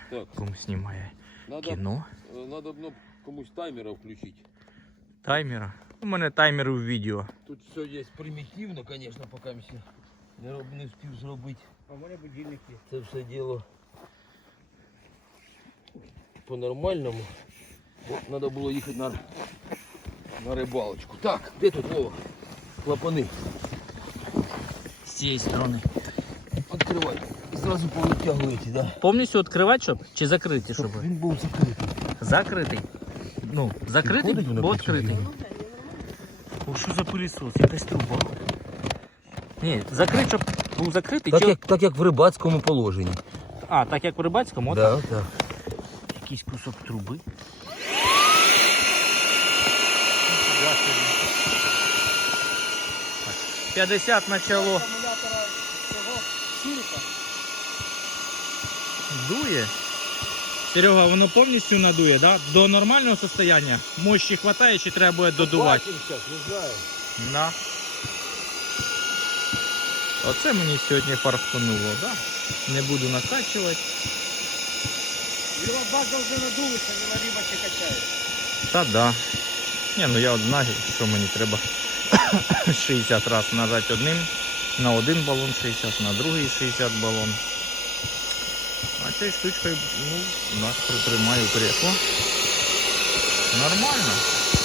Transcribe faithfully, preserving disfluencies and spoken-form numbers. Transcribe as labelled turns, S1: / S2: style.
S1: Так.
S2: Кум знімає
S1: Надо,
S2: кіно.
S1: Надо ну, комусь таймера включить.
S2: Таймера. У мене таймери в відео.
S1: Тут все є примітивно, звісно, поки ми не, роб, не встиг зробити.
S3: А в мене будильник є.
S1: Це все діло по-нормальному. Треба було їхати на, на рибалочку. Так, де тут Вова? Клапани.
S2: З цієї сторони.
S1: Відкривай. І одразу повитягуєте, да?
S2: Повністю відкривати, щоб? Чи закриті, щоб?
S1: Він був закритий.
S2: Закритий. Ну, закритий,
S1: Підходить вона
S2: бо
S1: під цю
S2: відкритий.
S1: фігню?
S2: О, що за пилісос? Якась труба. Ні, закрити, щоб був закритий.
S1: Так,
S2: чи...
S1: як, так як в рибацькому положенні.
S2: А, так як у рибацькому?
S1: Да,
S2: от
S1: так.
S2: якийсь кусок труби. п'ятдесят начало.
S3: Акумулятора цього Сірика.
S2: Дує. Серега, воно повністю надує, да? До нормального состояння? Мощі хватає чи треба буде додувати?
S1: Бачимо зараз, не знаю.
S2: Да. Оце мені сьогодні фарфануло, да? Не буду накачувати.
S3: Його бака вже надулися, він на риба ще качає.
S2: Та да. Ні, ну я от знаю, що мені треба шістдесят разів нажати одним, на один балон шістдесят, на другий шістдесят балон. А цією штучкою, ну, нас притримаю кресло. Нормально.